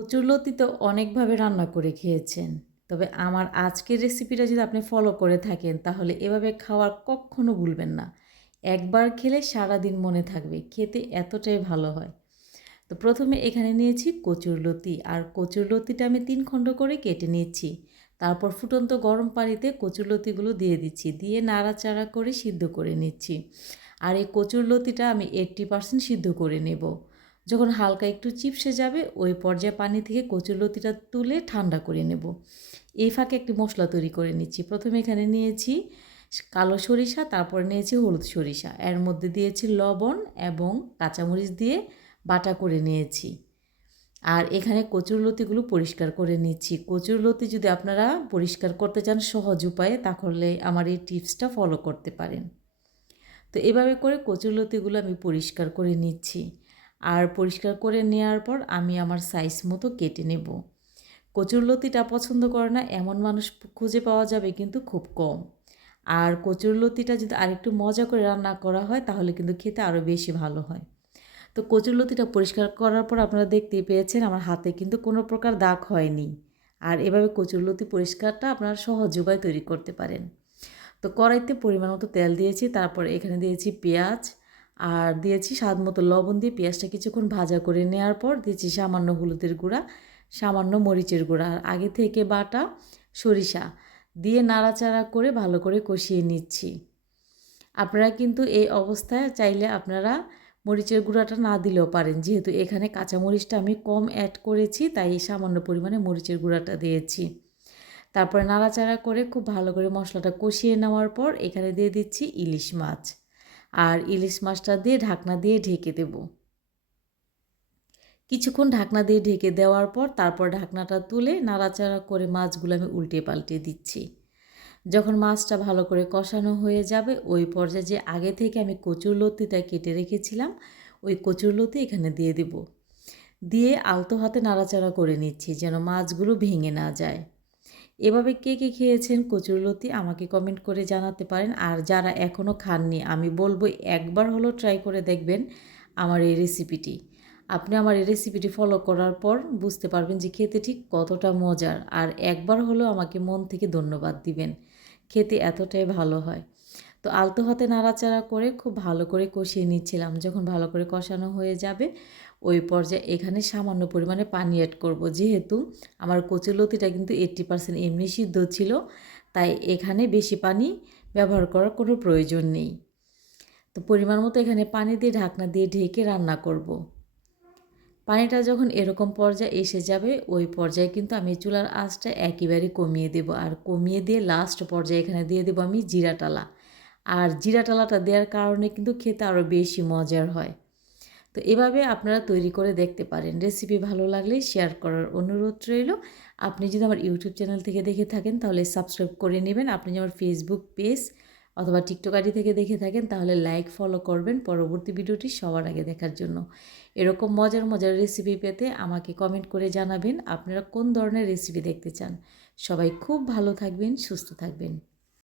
কচুরলতি তো অনেকভাবে রান্না করে খেয়েছেন। তবে আমার আজকের রেসিপিটা যদি আপনি ফলো করে থাকেন, তাহলে এভাবে খাওয়ার কখনো ভুলবেন না। একবার খেলে সারা দিন মনে থাকবে, খেতে এতটাই ভালো হয়। তো প্রথমে এখানে নিয়েছি কচুরলতি আর কচুরলতিটা আমি তিন খণ্ড করে কেটে নিয়েছি তারপর ফুটন্ত গরম পানিতে কচুরলতিগুলো দিয়ে দিচ্ছি, দিয়ে নাড়াচাড়া করে সিদ্ধ করে নিচ্ছি। আর এই কচুরলতিটা আমি এইট্টি পার্সেন্ট সিদ্ধ করে নেব। যখন হালকা একটু চিপসে যাবে, ওই পর্যায়ে পানি থেকে কচুরলতিটা তুলে ঠান্ডা করে নেব। এই ফাঁকে একটি মশলা তৈরি করে নিচ্ছি। প্রথমে এখানে নিয়েছি কালো সরিষা, তারপর নিয়েছি হলুদ সরিষা। এর মধ্যে দিয়েছি লবণ এবং কাঁচামরিচ দিয়ে বাটা করে নিয়েছি। আর এখানে কচুরলতিগুলো পরিষ্কার করে নিচ্ছি। কচুরলতি যদি আপনারা পরিষ্কার করতে চান সহজ উপায়ে, তাহলে আমার এই টিপসটা ফলো করতে পারেন। তো এভাবে করে কচুরলতিগুলো আমি পরিষ্কার করে নিচ্ছি। আর পরিষ্কার করে নেওয়ার পর আমি আমার সাইজ মতো কেটে নেব। কচুরলতিটা পছন্দ করে না, এমন মানুষ খুঁজে পাওয়া যাবে কিন্তু খুব কম। আর কচুরলতিটা যদি আরেকটু মজা করে রান্না করা হয়, তাহলে কিন্তু খেতে আরও বেশি ভালো হয়। তো কচুরলতিটা পরিষ্কার করার পর আপনারা দেখতেই পেয়েছেন, আমার হাতে কিন্তু কোনো প্রকার দাগ হয়নি। আর এভাবে কচুরলতি পরিষ্কারটা আপনারা সহজ উপায় তৈরি করতে পারেন। তো কড়াইতে পরিমাণ মতো তেল দিয়েছি, তারপর এখানে দিয়েছি পেঁয়াজ আর দিয়েছি স্বাদ মতো লবণ দিয়ে পেঁয়াজটা কিছুক্ষণ ভাজা করে নেওয়ার পর দিয়েছি সামান্য হলুদের গুঁড়া, সামান্য মরিচের গুঁড়া আর আগে থেকে বাটা সরিষা দিয়ে নাড়াচাড়া করে ভালো করে কষিয়ে নিচ্ছি। আপনারা কিন্তু এই অবস্থায় চাইলে আপনারা মরিচের গুঁড়াটা না দিলেও পারেন। যেহেতু এখানে কাঁচা মরিচটা আমি কম অ্যাড করেছি, তাই সামান্য পরিমাণে মরিচের গুঁড়াটা দিয়েছি। তারপরে নাড়াচাড়া করে খুব ভালো করে মশলাটা কষিয়ে নেওয়ার পর এখানে দিয়ে দিচ্ছি ইলিশ মাছ। আর ইলিশ মাছটা দিয়ে ঢাকনা দিয়ে ঢেকে দেব। কিছুক্ষণ ঢাকনা দিয়ে ঢেকে দেওয়ার পর তারপর ঢাকনাটা তুলে নাড়াচাড়া করে মাছগুলো আমি উল্টে পাল্টে দিচ্ছি। যখন মাছটা ভালো করে কষানো হয়ে যাবে, ওই পর্যায়ে যে আগে থেকে আমি কচুর লতিটা কেটে রেখেছিলাম, ওই কচুর লতি এখানে দিয়ে দেব। দিয়ে আলতো হাতে নাড়াচাড়া করে নিচ্ছি যেন মাছগুলো ভেঙে না যায়। এভাবে কে কে খেয়েছেন? কচুরলতি আমাকে কমেন্ট করে জানাতে পারেন। আর যারা এখনও খাননি, আমি বলব একবার হলো ট্রাই করে দেখবেন আমার এই রেসিপিটি আপনি আমার এই রেসিপিটি ফলো করার পর বুঝতে পারবেন যে খেতে ঠিক কতটা মজার। আর একবার হলেও আমাকে মন থেকে ধন্যবাদ দিবেন। খেতে এতটাই ভালো হয়। তো আলতো হাতে নাড়াচাড়া করে খুব ভালো করে কষিয়ে নিচ্ছিলাম। যখন ভালো করে কষানো হয়ে যাবে, ওই পর্যায়ে এখানে সামান্য পরিমাণে পানি অ্যাড করব। যেহেতু আমার কচুলতিটা কিন্তু এইট্টি পার্সেন্ট এমনি সিদ্ধ ছিল, তাই এখানে বেশি পানি ব্যবহার করার কোনো প্রয়োজন নেই। তো পরিমাণ মতো এখানে পানি দিয়ে ঢাকনা দিয়ে ঢেকে রান্না করব। পানিটা যখন এরকম পর্যায়ে এসে যাবে, ওই পর্যায়ে কিন্তু আমি চুলার আঁচটা একেবারে কমিয়ে দেব। আর কমিয়ে দিয়ে লাস্ট পর্যায়ে এখানে দিয়ে দেবো আমি জিরা টালা। আর জিরা টালাটা দেওয়ার কারণে কিন্তু খেতে আরও বেশি মজার হয়। তো এভাবে আপনারা তৈরি করে দেখতে পারেন। রেসিপি ভালো লাগলে শেয়ার করার অনুরোধ রইল। আপনি যদি আমার ইউটিউব চ্যানেল থেকে দেখে থাকেন, তাহলে সাবস্ক্রাইব করে নেবেন। আপনি যদি আমার ফেসবুক পেজ অথবা টিকটক আইডি থেকে দেখে থাকেন, তাহলে লাইক ফলো করবেন পরবর্তী ভিডিওটি সবার আগে দেখার জন্য। এরকম মজার মজার রেসিপি পেতে আমাকে কমেন্ট করে জানাবেন। আপনারা কোন ধরনের রেসিপি দেখতে চান? সবাই খুব ভালো থাকবেন, সুস্থ থাকবেন।